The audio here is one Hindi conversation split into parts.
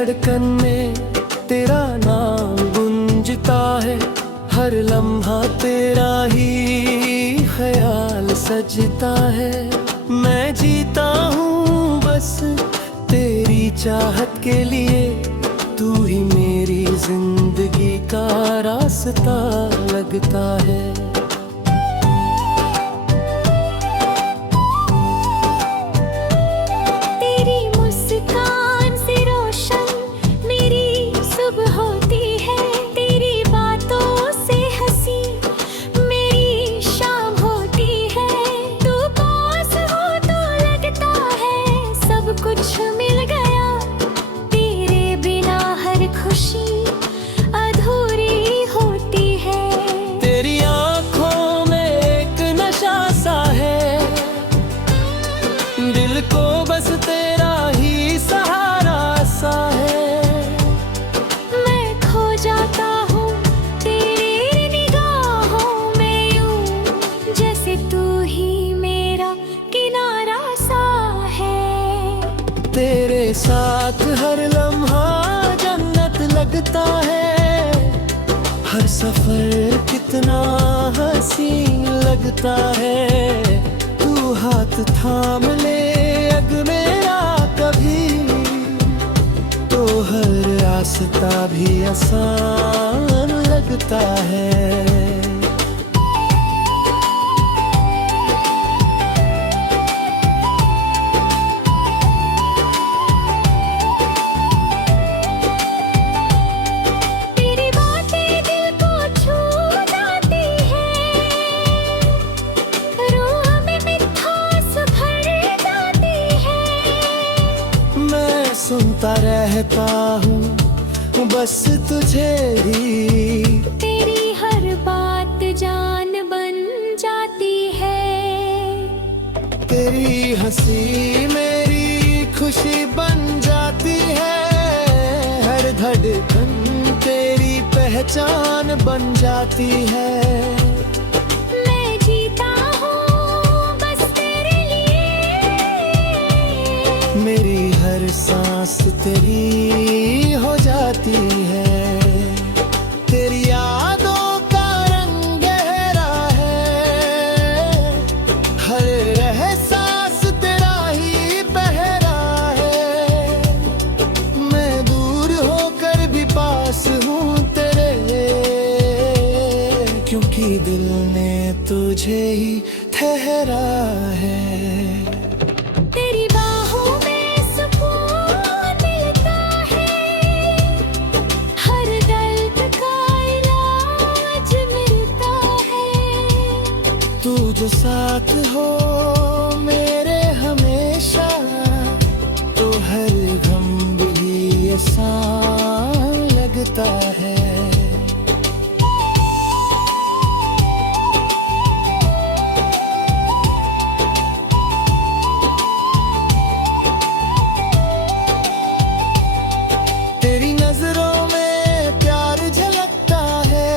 धड़कन में तेरा नाम गूंजता है, हर लम्हा तेरा ही ख्याल सजता है। मैं जीता हूँ बस तेरी चाहत के लिए, तू ही मेरी जिंदगी का रास्ता लगता है। तेरी मुस्कान से रोशन मेरी सुबह होती है, तेरी बातों से हंसी मेरी शाम होती है। तू पास हो तो लगता है सब कुछ मिल गया, तेरे बिना हर खुशी अधूरी होती है। तेरी आँखों में एक नशा सा है, दिल को बस तेरा ही सहारा सा है। मैं खो जाता हूँ तेरी निगाहों में यूं, जैसे तू ही मेरा किनारा सा है। तेरे साथ हर लम्हा जन्नत लगता है, हर सफर कितना हसीन लगता है। तू हाथ थाम ले अग मेरा कभी, तो हर रास्ता भी आसान लगता है। तेरी बातें दिल को छू जाती है, रूह में मिठास भर जाती है। मैं सुनता रहता हूँ बस तुझे ही, तेरी हर बात जान बन जाती है। तेरी हंसी मेरी खुशी बन जाती है, हर धड़कन तेरी पहचान बन जाती है। मैं जीता हूँ बस तेरे लिए, मेरी हर सांस तेरी हो जाती है। तेरी यादों का रंग गहरा है, हर एहसास तेरा ही पहरा है। मैं दूर होकर भी पास हूँ तेरे, क्योंकि दिल ने तुझे ही ठहरा है। तेरी बाहों में सुकून मिलता है, हर दर्द का इलाज मिलता है। तू जो साथ हो मेरे हमेशा, तो हर गम भी आसान लगता है। तेरी नजरों में प्यार झलकता है,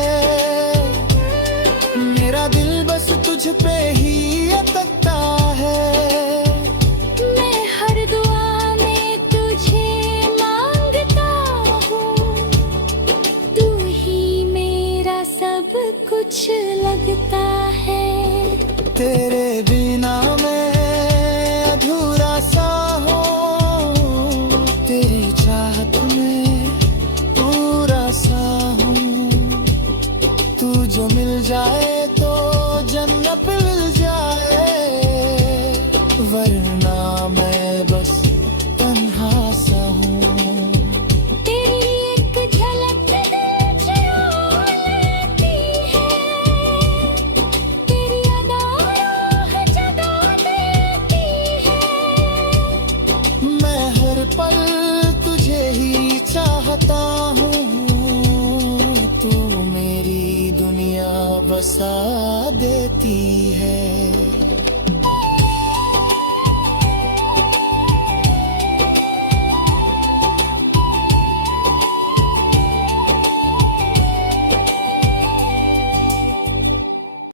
मेरा दिल बस तुझ पे ही अटकता है। मैं हर दुआ में तुझे मांगता हूँ, तू ही मेरा सब कुछ लगता है। तेरे बिना मैं अधूरा सा हूँ, तेरी चाहत में पूरा सा हूँ। तू जो मिल जाए तो जन्नत मिल जाए, वरना मैं बस तन्हा सा हूँ। तेरी एक झलक दिल चुरा लेती है, तेरी अदा राह जगा देती है। मैं हर पल तुझे ही चाहता हूँ, तू मेरी दुनिया बसा देती है।